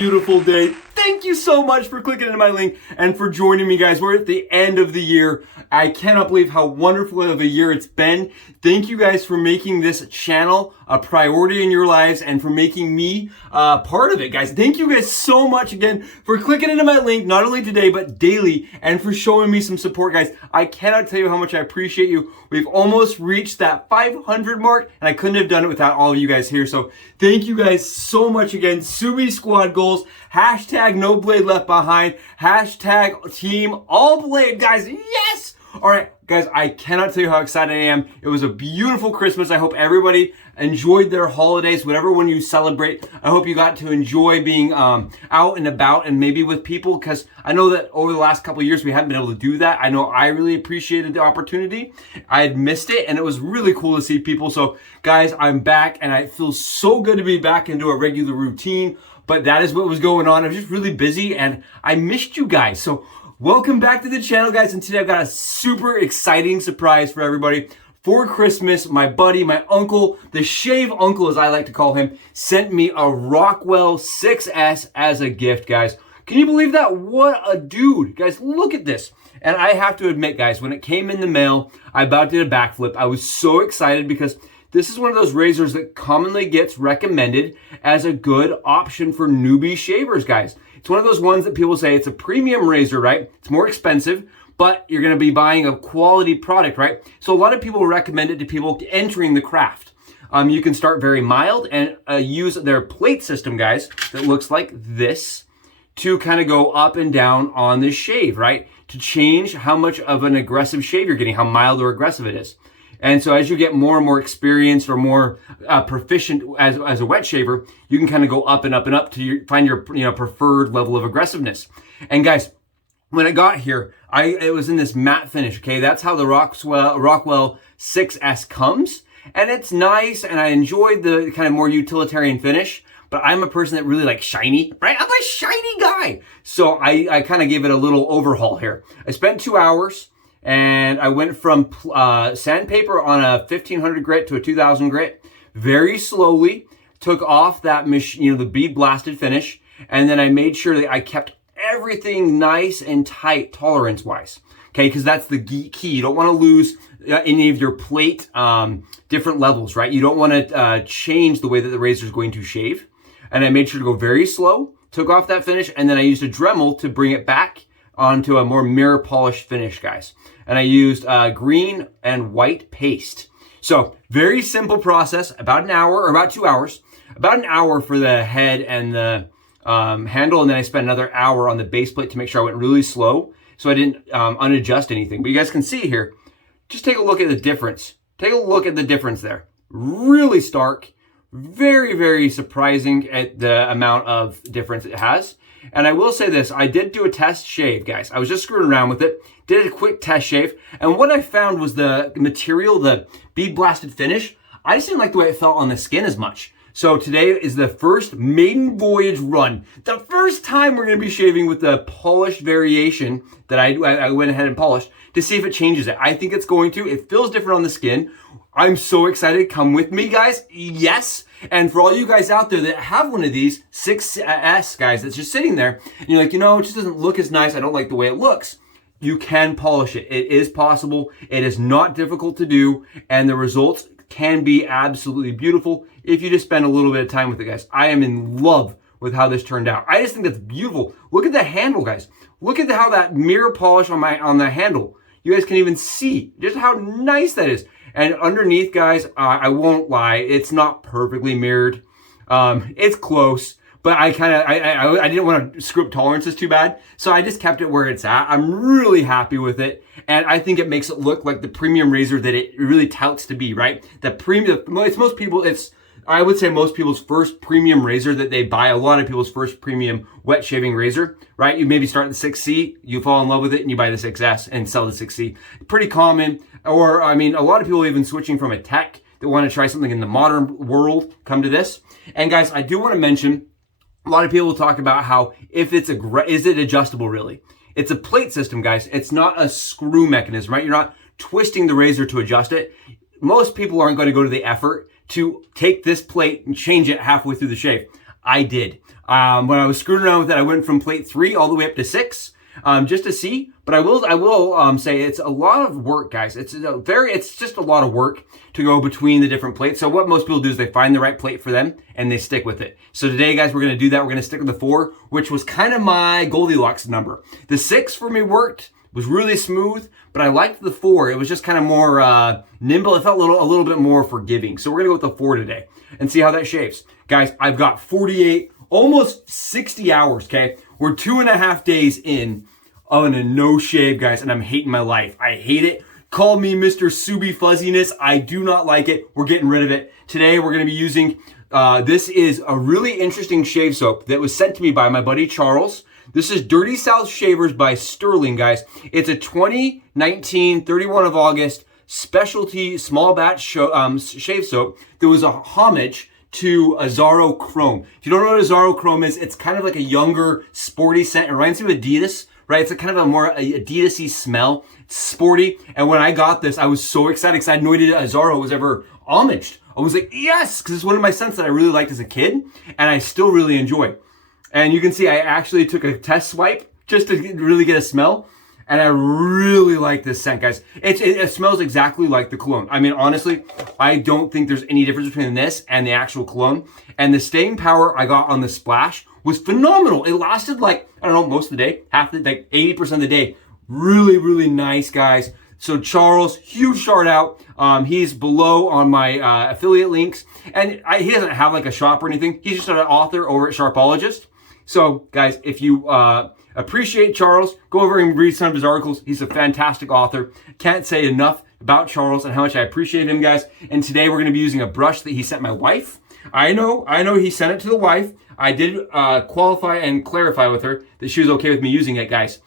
Beautiful day. Thank you so much for clicking into my link and for joining me, guys. We're at the end of the year. I cannot believe how wonderful of a year it's been. Thank you guys for making this channel a priority in your lives and for making me part of it, guys. Thank you guys so much again for clicking into my link, not only today, but daily, and for showing me some support, guys. I cannot tell you how much I appreciate you. We've almost reached that 500 mark, and I couldn't have done it without all of you guys here. So thank you guys so much again. Subi Squad goals. Hashtag no blade left behind. Hashtag team all blade, guys. Yes! All right, guys, I cannot tell you how excited I am. It was a beautiful Christmas. I hope everybody enjoyed their holidays, whatever one you celebrate. I hope you got to enjoy being out and about and maybe with people, because I know that over the last couple of years we haven't been able to do that. I know I really appreciated the opportunity. I had missed it, and it was really cool to see people. So, guys, I'm back, and I feel so good to be back into a regular routine. But that is what was going on. I was just really busy, and I missed you guys. So welcome back to the channel, guys. And today I've got a super exciting surprise for everybody. For Christmas, my buddy, my uncle, the shave uncle as I like to call him, sent me a Rockwell 6S as a gift, guys. Can you believe that? What a dude. Guys, look at this. And I have to admit, guys, when it came in the mail, I about did a backflip. I was so excited because this is one of those razors that commonly gets recommended as a good option for newbie shavers, guys. It's one of those ones that people say it's a premium razor, right? It's more expensive, but you're going to be buying a quality product, right? So a lot of people recommend it to people entering the craft. You can start very mild and use their plate system, guys, that looks like this to kind of go up and down on this shave, right? To change how much of an aggressive shave you're getting, how mild or aggressive it is. And so as you get more and more experienced or more proficient as a wet shaver, you can kind of go up and up and up to find your preferred level of aggressiveness. And guys, when it got here, it was in this matte finish, okay? That's how the Rockwell 6S comes. And it's nice, and I enjoyed the kind of more utilitarian finish, but I'm a person that really likes shiny, right? I'm a shiny guy. So I kind of gave it a little overhaul here. I spent 2 hours. And I went from sandpaper on a 1500 grit to a 2000 grit very slowly, took off that the bead blasted finish, and then I made sure that I kept everything nice and tight tolerance wise. Okay, because that's the key. You don't want to lose any of your plate different levels, right? You don't want to change the way that the razor is going to shave. And I made sure to go very slow, took off that finish, and then I used a Dremel to bring it back onto a more mirror polished finish, guys. And I used green and white paste. So very simple process, about an hour or about 2 hours, about an hour for the head and the handle. And then I spent another hour on the base plate to make sure I went really slow so I didn't unadjust anything. But you guys can see here, just take a look at the difference. Take a look at the difference there. Really stark, very, very surprising at the amount of difference it has. And I will say this, I did do a test shave, guys. I was just screwing around with it, did a quick test shave, and what I found was the material, the bead blasted finish, I just didn't like the way it felt on the skin as much. So today is the first maiden voyage run. The first time we're going to be shaving with the polished variation that I went ahead and polished to see if it changes it. I think it's going to. It feels different on the skin. I'm so excited. Come with me, guys. Yes. And for all you guys out there that have one of these 6S, guys, that's just sitting there, and you're like, it just doesn't look as nice. I don't like the way it looks. You can polish it. It is possible. It is not difficult to do. And the results can be absolutely beautiful if you just spend a little bit of time with it, guys. I am in love with how this turned out. I just think that's beautiful. Look at the handle, guys. Look at how that mirror polish on the handle. You guys can even see just how nice that is. And underneath, guys, I won't lie, it's not perfectly mirrored. It's close, but I didn't want to screw up tolerances too bad, so I just kept it where it's at. I'm really happy with it, and I think it makes it look like the premium razor that it really touts to be, right? I would say most people's first premium razor that they buy, a lot of people's first premium wet shaving razor, right? You maybe start the 6C, you fall in love with it, and you buy the 6S and sell the 6C. Pretty common. Or, a lot of people even switching from a tech that want to try something in the modern world come to this. And guys, I do want to mention, a lot of people talk about how is it adjustable really? It's a plate system, guys. It's not a screw mechanism, right? You're not twisting the razor to adjust it. Most people aren't going to go to the effort to take this plate and change it halfway through the shave. I did. When I was screwing around with it, I went from plate 3 all the way up to 6, just to see. But I will say it's a lot of work, guys. It's just a lot of work to go between the different plates. So what most people do is they find the right plate for them and they stick with it. So today, guys, we're going to do that. We're going to stick with the 4, which was kind of my Goldilocks number. The 6 for me worked, was really smooth, but I liked the 4. It was just kind of more nimble. It felt a little bit more forgiving. So we're going to go with the 4 today and see how that shaves. Guys, I've got 48, almost 60 hours, okay? We're 2.5 days in on a no shave, guys, and I'm hating my life. I hate it. Call me Mr. Subi Fuzziness. I do not like it. We're getting rid of it. Today, we're going to be using, this is a really interesting shave soap that was sent to me by my buddy Charles. This is Dirty South Shavers by Sterling, guys. It's a 2019, 31 of August, specialty small batch shave soap that was a homage to Azaro Chrome. If you don't know what Azaro Chrome is, it's kind of like a younger, sporty scent. It reminds me of Adidas, right? It's a kind of a more Adidas-y smell. It's sporty. And when I got this, I was so excited because I had no idea Azaro was ever homaged. I was like, yes, because it's one of my scents that I really liked as a kid, and I still really enjoy. And you can see I actually took a test swipe just to really get a smell. And I really like this scent, guys. It smells exactly like the cologne. I mean, honestly, I don't think there's any difference between this and the actual cologne. And the staying power I got on the splash was phenomenal. It lasted like, I don't know, most of the day, like 80% of the day. Really, really nice, guys. So Charles, huge shout out. He's below on my affiliate links. And he doesn't have like a shop or anything. He's just an author over at Sharpologist. So, guys, if you appreciate Charles, go over and read some of his articles. He's a fantastic author. Can't say enough about Charles and how much I appreciate him, guys. And today we're going to be using a brush that he sent my wife. I know he sent it to the wife. I did qualify and clarify with her that she was okay with me using it, guys.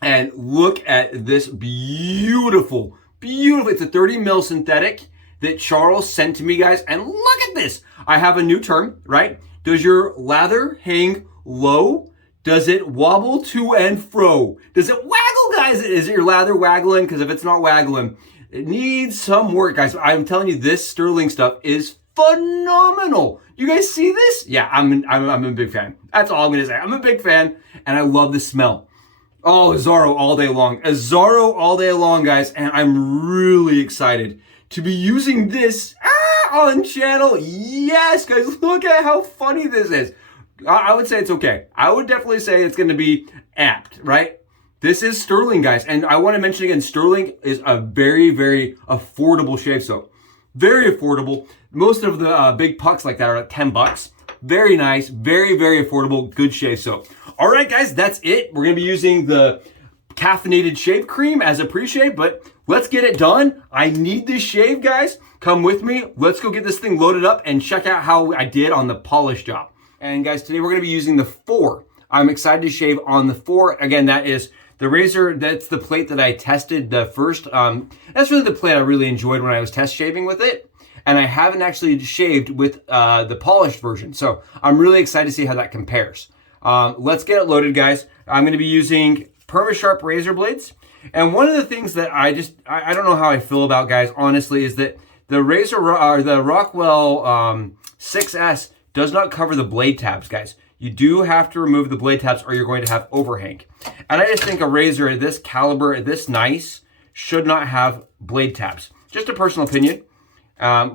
And look at this beautiful, it's a 30 mil synthetic that Charles sent to me, guys. And look at this. I have a new term, right? Does your lather hang low? Does it wobble to and fro? Does it waggle, guys? Is it your lather waggling? Because if it's not waggling, it needs some work, guys. I'm telling you, this Sterling stuff is phenomenal. You guys see this? Yeah, I'm a big fan. That's all I'm going to say. I'm a big fan, and I love the smell. Oh, Azaro all day long. Azaro all day long, guys. And I'm really excited to be using this on channel. Yes, guys, look at how funny this is. I would say it's okay. I would definitely say it's going to be apt, right? This is Sterling, guys. And I want to mention again, Sterling is a very, very affordable shave soap. Very affordable. Most of the big pucks like that are like $10. Very nice, very, very affordable, good shave soap. All right, guys, that's it. We're going to be using the caffeinated shave cream as a pre-shave, but let's get it done. I need this shave, guys. Come with me. Let's go get this thing loaded up and check out how I did on the polish job. And guys, today we're going to be using the 4. I'm excited to shave on the 4. Again, that is the razor. That's the plate that I tested the first. That's really the plate I really enjoyed when I was test shaving with it. And I haven't actually shaved with the polished version. So I'm really excited to see how that compares. Let's get it loaded, guys. I'm going to be using PermaSharp razor blades. And one of the things that I don't know how I feel about, guys, honestly, is that the the Rockwell 6S does not cover the blade tabs, guys. You do have to remove the blade tabs or you're going to have overhang. And I just think a razor at this caliber, this nice, should not have blade tabs. Just a personal opinion.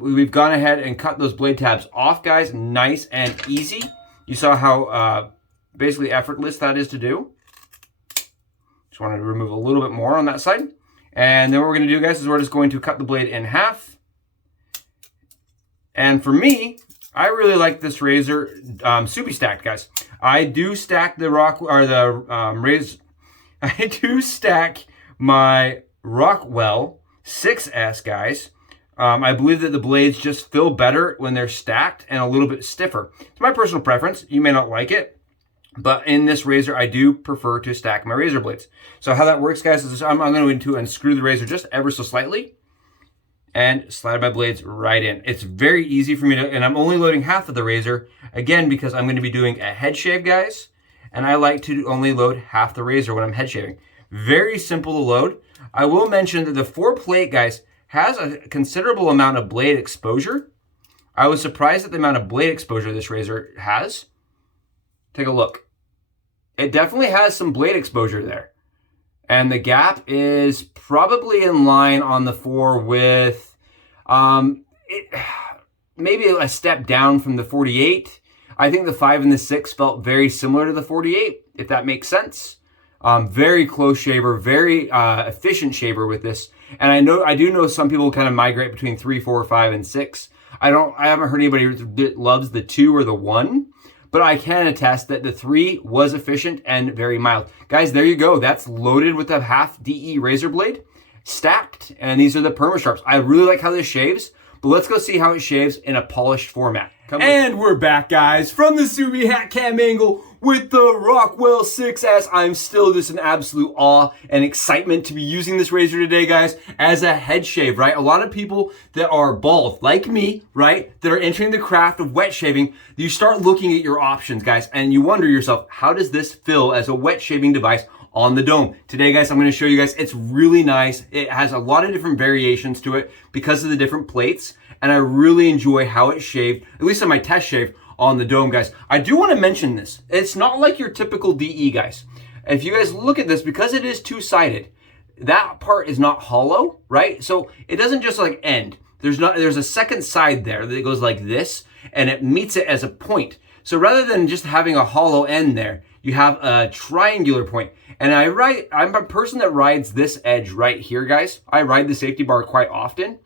We've gone ahead and cut those blade tabs off, guys, nice and easy. You saw how basically effortless that is to do. Just wanted to remove a little bit more on that side. And then what we're going to do, guys, is we're just going to cut the blade in half. And for me, I really like this razor Subi stacked, guys. I do stack the I do stack my Rockwell 6S, guys. I believe that the blades just feel better when they're stacked and a little bit stiffer. It's my personal preference. You may not like it, but in this razor, I do prefer to stack my razor blades. So how that works, guys, is I'm going to unscrew the razor just ever so slightly and slide my blades right in. It's very easy for me to, and I'm only loading half of the razor, again, because I'm going to be doing a head shave, guys, and I like to only load half the razor when I'm head shaving. Very simple to load. I will mention that the 4-plate, guys, has a considerable amount of blade exposure. I was surprised at the amount of blade exposure this razor has. Take a look. It definitely has some blade exposure there. And the gap is probably in line on the 4 with maybe a step down from the 48. I think the 5 and the 6 felt very similar to the 48, if that makes sense. Very close shaver, very efficient shaver with this. And I do know some people kind of migrate between 3, 4, 5, and 6. I haven't heard anybody that loves the 2 or the 1, but I can attest that the 3 was efficient and very mild. Guys, there you go. That's loaded with a half DE razor blade, stacked, and these are the Perma Sharps. I really like how this shaves, but let's go see how it shaves in a polished format. And we're back, guys, from the Subi hat cam angle with the Rockwell 6S. I'm still just in absolute awe and excitement to be using this razor today, guys, as a head shave, right? A lot of people that are bald, like me, right, that are entering the craft of wet shaving, you start looking at your options, guys, and you wonder yourself, how does this feel as a wet shaving device on the dome? Today, guys, I'm going to show you guys. It's really nice. It has a lot of different variations to it because of the different plates, and I really enjoy how it shaved, at least on my test shave on the dome, guys. I do want to mention this. It's not like your typical DE, guys. If you guys look at this, because it is two-sided, that part is not hollow, right? So it doesn't just like end. There's a second side there that goes like this, and it meets it as a point. So rather than just having a hollow end there, you have a triangular point. And I'm a person that rides this edge right here, guys. I ride the safety bar quite often.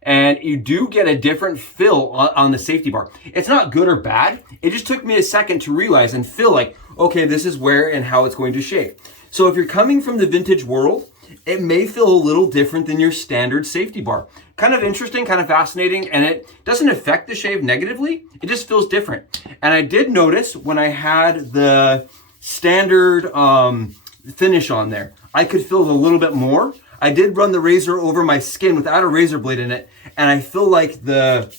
And you do get a different fill on the safety bar. It's not good or bad. It just took me a second to realize and feel like, okay, this is where and how it's going to shave. So if you're coming from the vintage world, it may feel a little different than your standard safety bar. Kind of interesting, kind of fascinating, and it doesn't affect the shave negatively. It just feels different. And I did notice when I had the standard finish on there, I could feel it a little bit more. I did run the razor over my skin without a razor blade in it, and I feel like the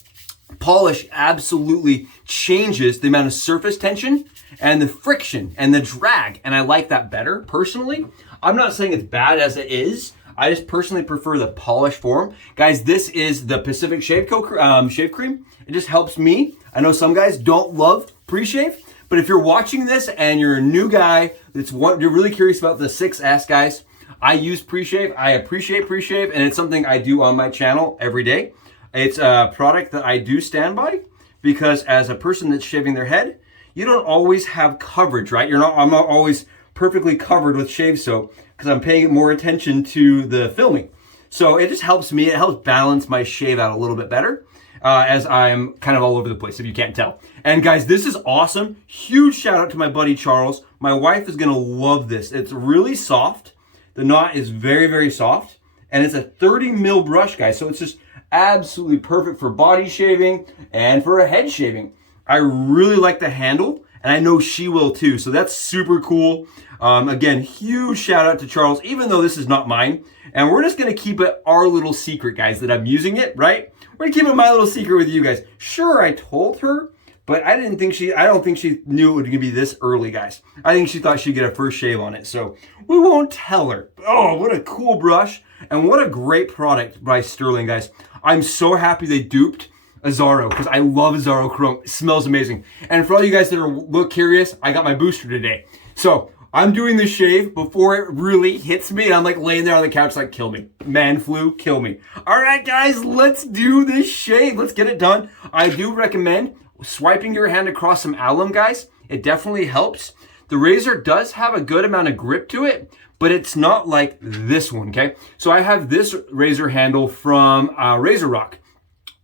polish absolutely changes the amount of surface tension and the friction and the drag, and I like that better personally. I'm not saying it's bad as it is. I just personally prefer the polish form. Guys, this is the Pacific Shave Co. shave cream. It just helps me. I know some guys don't love pre-shave, but if you're watching this and you're a new guy you're really curious about the 6S, guys, I use pre-shave. I appreciate pre-shave, and it's something I do on my channel every day. It's a product that I do stand by because as a person that's shaving their head, you don't always have coverage, right? I'm not always perfectly covered with shave soap because I'm paying more attention to the filming. So it just helps me. It helps balance my shave out a little bit better as I'm kind of all over the place, if you can't tell. And guys, this is awesome. Huge shout out to my buddy Charles. My wife is going to love this. It's really soft. The knot is very, very soft, and it's a 30 mil brush, guys. So it's just absolutely perfect for body shaving and for a head shaving. I really like the handle, and I know she will too. So that's super cool. Again, huge shout out to Charles, even though this is not mine. And we're just going to keep it our little secret, guys, that I'm using it, right? We're going to keep it my little secret with you guys. Sure, I told her, but I don't think she knew it would be this early, guys. I think she thought she'd get a first shave on it. So we won't tell her. Oh, what a cool brush. And what a great product by Sterling, guys. I'm so happy they duped Azzaro because I love Azzaro Chrome. It smells amazing. And for all you guys that are curious, I got my booster today. So I'm doing the shave before it really hits me. And I'm like laying there on the couch like, kill me. Man flu, kill me. All right, guys, let's do this shave. Let's get it done. I do recommend swiping your hand across some alum, guys. It definitely helps. The razor does have a good amount of grip to it, but it's not like this one, okay? So I have this razor handle from Razor Rock,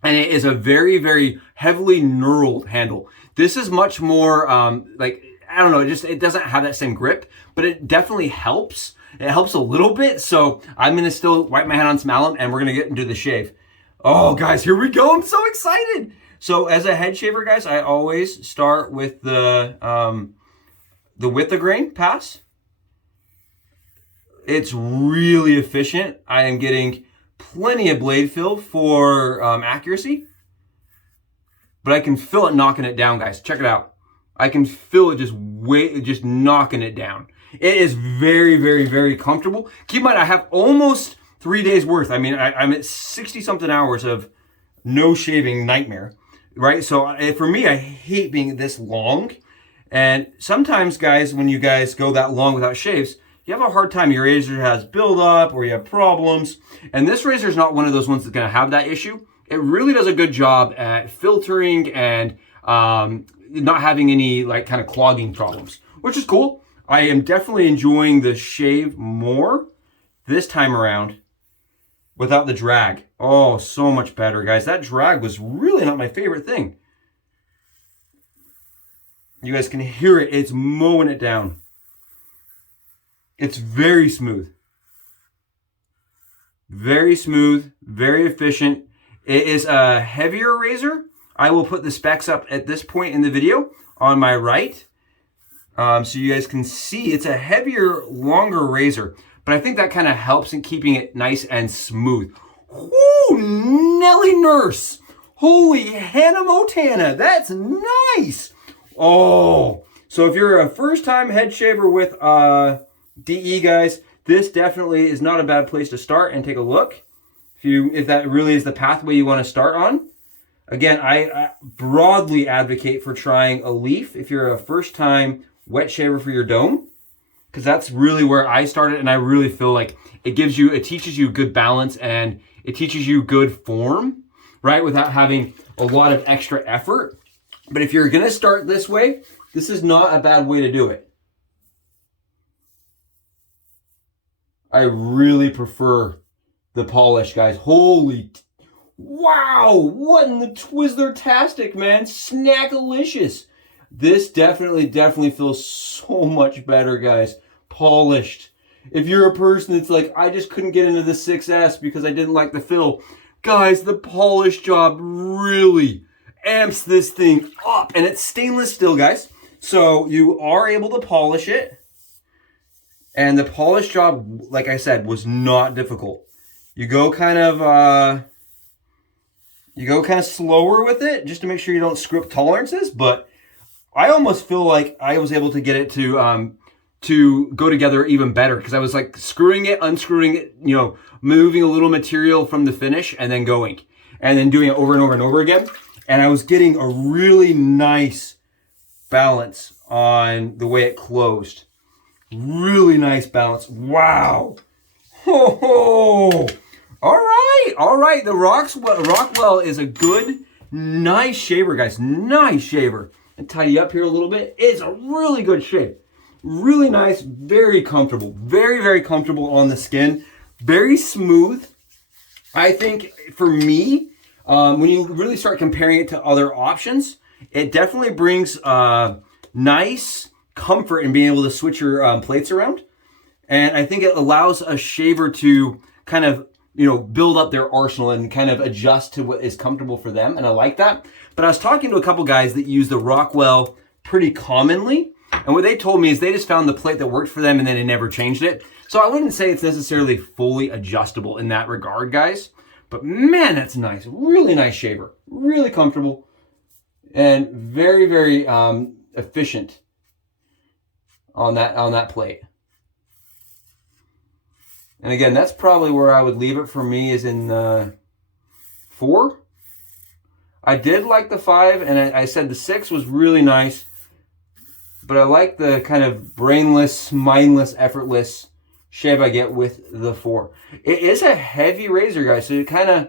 and it is a very, very heavily knurled handle. This is much more like, I don't know, it doesn't have that same grip, but it definitely helps. It helps a little bit, so I'm gonna still wipe my hand on some alum, and we're gonna get into the shave. Oh, guys, here we go. I'm so excited. So as a head shaver, guys, I always start with the width of grain pass. It's really efficient. I am getting plenty of blade fill for accuracy, but I can feel it knocking it down, guys. Check it out. I can feel it just knocking it down. It is very, very, very comfortable. Keep in mind, I have almost 3 days worth. I mean, I'm at 60 something hours of no shaving nightmare. Right, so for me, I hate being this long, And sometimes, guys, when you guys go that long without shaves, you have a hard time. Your razor has buildup or you have problems. And this razor is not one of those ones that's going to have that issue. It really does a good job at filtering and not having any like kind of clogging problems, which is cool. I am definitely enjoying the shave more this time around without the drag. Oh, so much better, guys. That drag was really not my favorite thing. You guys can hear it. It's mowing it down. It's very smooth. Very smooth, very efficient. It is a heavier razor. I will put the specs up at this point in the video on my right. So you guys can see it's a heavier, longer razor. But I think that kind of helps in keeping it nice and smooth. Whoo, Nelly Nurse. Holy Hannah Montana. That's nice. Oh, so if you're a first-time head shaver with DE, guys, this definitely is not a bad place to start and take a look. If that really is the pathway you want to start on. Again, I broadly advocate for trying a leaf if you're a first-time wet shaver for your dome, because that's really where I started, and I really feel like it teaches you good balance and it teaches you good form, right, without having a lot of extra effort. But if you're gonna start this way, this is not a bad way to do it. I really prefer the polish, guys. Holy, wow, what in the Twizzler-tastic, man. Snackalicious. This definitely feels so much better, guys. Polished. If you're a person that's like, I just couldn't get into the 6S because I didn't like the fill, guys, the polish job really amps this thing up. And it's stainless still, guys. So you are able to polish it. And the polish job, like I said, was not difficult. You go kind of slower with it just to make sure you don't screw up tolerances. But I almost feel like I was able to get it to go together even better, because I was like screwing it, unscrewing it, you know, moving a little material from the finish and then going and then doing it over and over and over again. And I was getting a really nice balance on the way it closed. Really nice balance. Wow. Ho ho. All right. The Rockwell is a good, nice shaver, guys. Nice shaver. And tidy up here a little bit. It's a really good shave. Really nice, very comfortable. Very, very comfortable on the skin. Very smooth. I think for me, when you really start comparing it to other options, it definitely brings nice comfort in being able to switch your plates around. And I think it allows a shaver to kind of, you know, build up their arsenal and kind of adjust to what is comfortable for them. And I like that. But I was talking to a couple guys that use the Rockwell pretty commonly. And what they told me is they just found the plate that worked for them and then they never changed it. So I wouldn't say it's necessarily fully adjustable in that regard, guys. But man, that's nice. Really nice shaver. Really comfortable. And very, very efficient on that plate. And again, that's probably where I would leave it for me, is in 4. I did like the 5, and I said the 6 was really nice. But I like the kind of brainless, mindless, effortless shave I get with the 4. It is a heavy razor, guys, so it kind of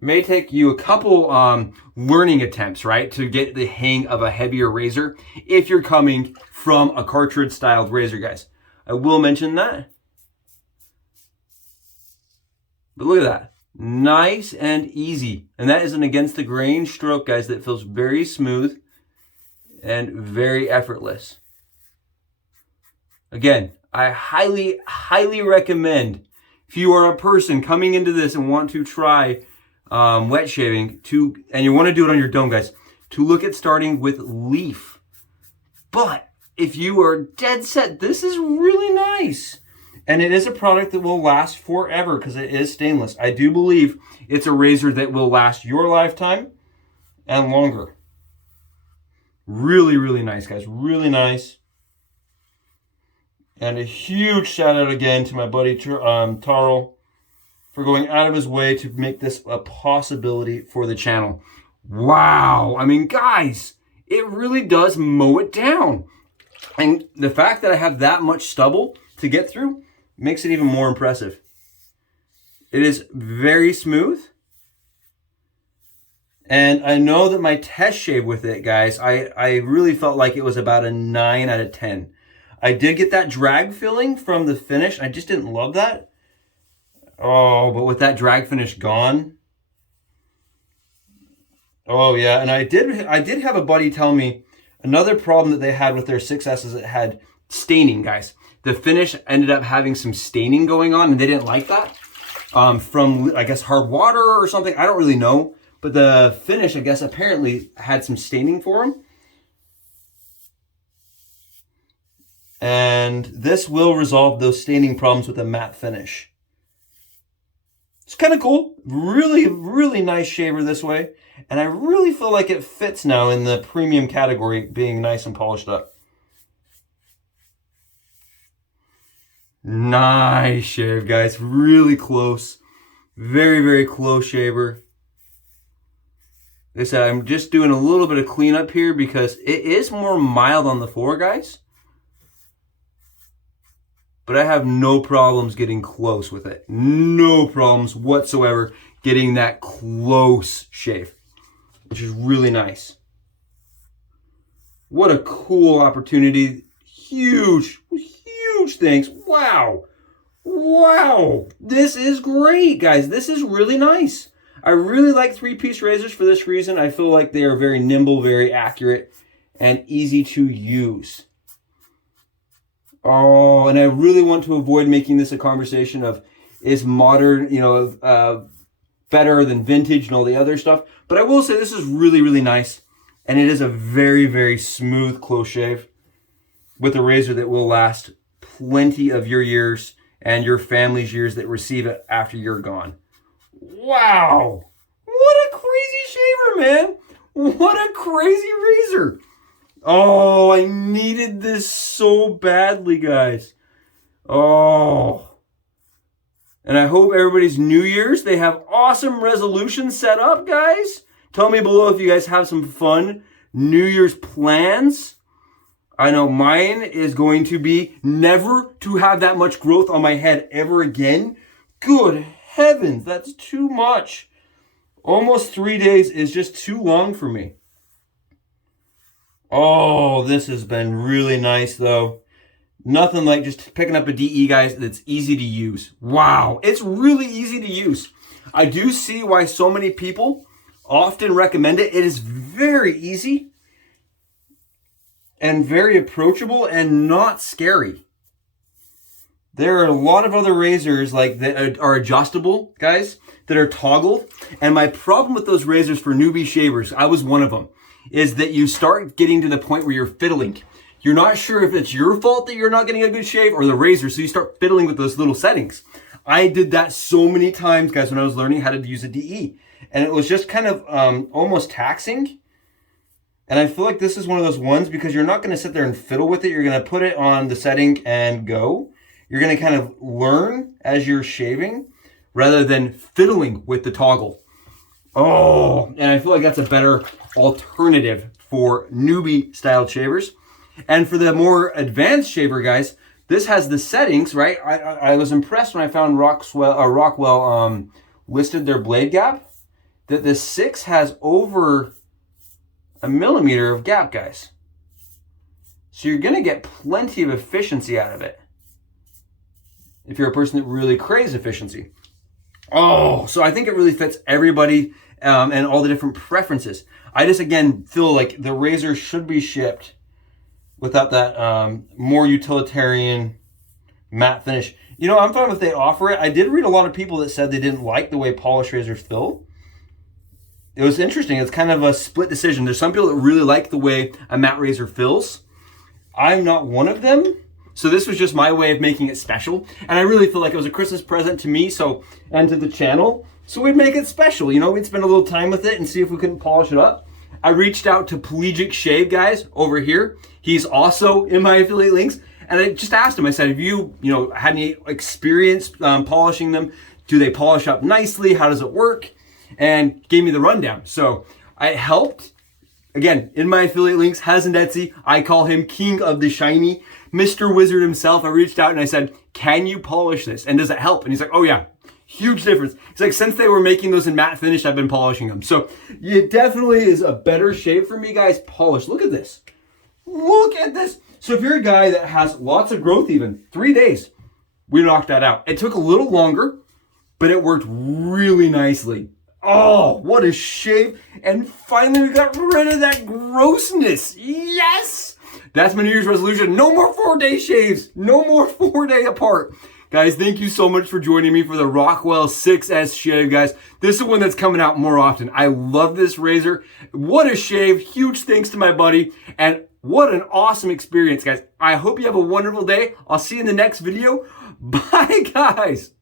may take you a couple learning attempts, right, to get the hang of a heavier razor if you're coming from a cartridge-styled razor, guys. I will mention that. But look at that. Nice and easy. And that is an against the grain stroke, guys, that feels very smooth and very effortless. Again, I highly, highly recommend, if you are a person coming into this and want to try wet shaving, and you want to do it on your dome, guys, to look at starting with leaf. But if you are dead set, this is really nice. And it is a product that will last forever because it is stainless. I do believe it's a razor that will last your lifetime and longer. Really, really nice, guys. Really nice. And a huge shout out again to my buddy Tarl for going out of his way to make this a possibility for the channel. Wow. I mean, guys, it really does mow it down. And the fact that I have that much stubble to get through makes it even more impressive. It is very smooth. And I know that my test shave with it, guys, I really felt like it was about a 9 out of 10. I did get that drag filling from the finish. I just didn't love that. Oh, but with that drag finish gone. Oh yeah, and I did have a buddy tell me another problem that they had with their 6S is it had staining, guys. The finish ended up having some staining going on, and they didn't like that. From, I guess, hard water or something. I don't really know. But the finish, I guess, apparently had some staining for them. And this will resolve those staining problems with a matte finish. It's kind of cool. Really, really nice shaver this way. And I really feel like it fits now in the premium category, being nice and polished up. Nice shave, guys. Really close. Very, very close shaver. Like I said, I'm just doing a little bit of cleanup here because it is more mild on the floor, guys. But I have no problems getting close with it. No problems whatsoever getting that close shave, which is really nice. What a cool opportunity. Huge, huge thanks. Wow. Wow. This is great, guys. This is really nice. I really like 3-piece razors for this reason. I feel like they are very nimble, very accurate, and easy to use. Oh, and I really want to avoid making this a conversation of is modern, better than vintage and all the other stuff. But I will say this is really, really nice. And it is a very, very smooth close shave with a razor that will last plenty of your years and your family's years that receive it after you're gone. Wow. What a crazy shaver, man. What a crazy razor. Oh, I needed this so badly, guys. Oh. And I hope everybody's New Year's, they have awesome resolutions set up, guys. Tell me below if you guys have some fun New Year's plans. I know mine is going to be never to have that much growth on my head ever again. Good heavens, that's too much. Almost 3 days is just too long for me. Oh, this has been really nice though. Nothing like just picking up a DE, guys, that's easy to use. Wow, it's really easy to use. I do see why so many people often recommend it. It is very easy and very approachable and not scary. There are a lot of other razors like that are adjustable, guys, that are toggled. And my problem with those razors for newbie shavers, I was one of them, is that you start getting to the point where you're fiddling. You're not sure if it's your fault that you're not getting a good shave or the razor, so you start fiddling with those little settings. I did that so many times, guys, when I was learning how to use a DE. And it was just kind of almost taxing. And I feel like this is one of those ones because you're not going to sit there and fiddle with it. You're going to put it on the setting and go. You're going to kind of learn as you're shaving rather than fiddling with the toggle. Oh, and I feel like that's a better alternative for newbie style shavers. And for the more advanced shaver, guys, this has the settings, right? I was impressed when I found Rockwell listed their blade gap, that the 6 has over a millimeter of gap, guys. So you're going to get plenty of efficiency out of it if you're a person that really craves efficiency. Oh, so I think it really fits everybody and all the different preferences. I just, again, feel like the razor should be shipped without that more utilitarian matte finish. You know, I'm fine if they offer it. I did read a lot of people that said they didn't like the way polished razors feel. It was interesting. It's kind of a split decision. There's some people that really like the way a matte razor feels. I'm not one of them. So this was just my way of making it special. And I really feel like it was a Christmas present to me and to the channel. So we'd make it special. You know, we'd spend a little time with it and see if we couldn't polish it up. I reached out to Pelagic Shave, guys, over here. He's also in my affiliate links. And I just asked him, I said, have you had any experience polishing them? Do they polish up nicely? How does it work? And gave me the rundown. So it helped. Again, in my affiliate links, has an Etsy. I call him King of the Shiny. Mr. Wizard himself, I reached out and I said, can you polish this? And does it help? And he's like, oh yeah, huge difference. He's like, since they were making those in matte finish, I've been polishing them. So it definitely is a better shave for me, guys. Polish. Look at this. Look at this. So if you're a guy that has lots of growth, even 3 days, we knocked that out. It took a little longer, but it worked really nicely. Oh, what a shave. And finally we got rid of that grossness. Yes. That's my New Year's resolution. No more 4-day shaves. No more 4-day apart. Guys, thank you so much for joining me for the Rockwell 6S shave, guys. This is one that's coming out more often. I love this razor. What a shave. Huge thanks to my buddy. And what an awesome experience, guys. I hope you have a wonderful day. I'll see you in the next video. Bye, guys.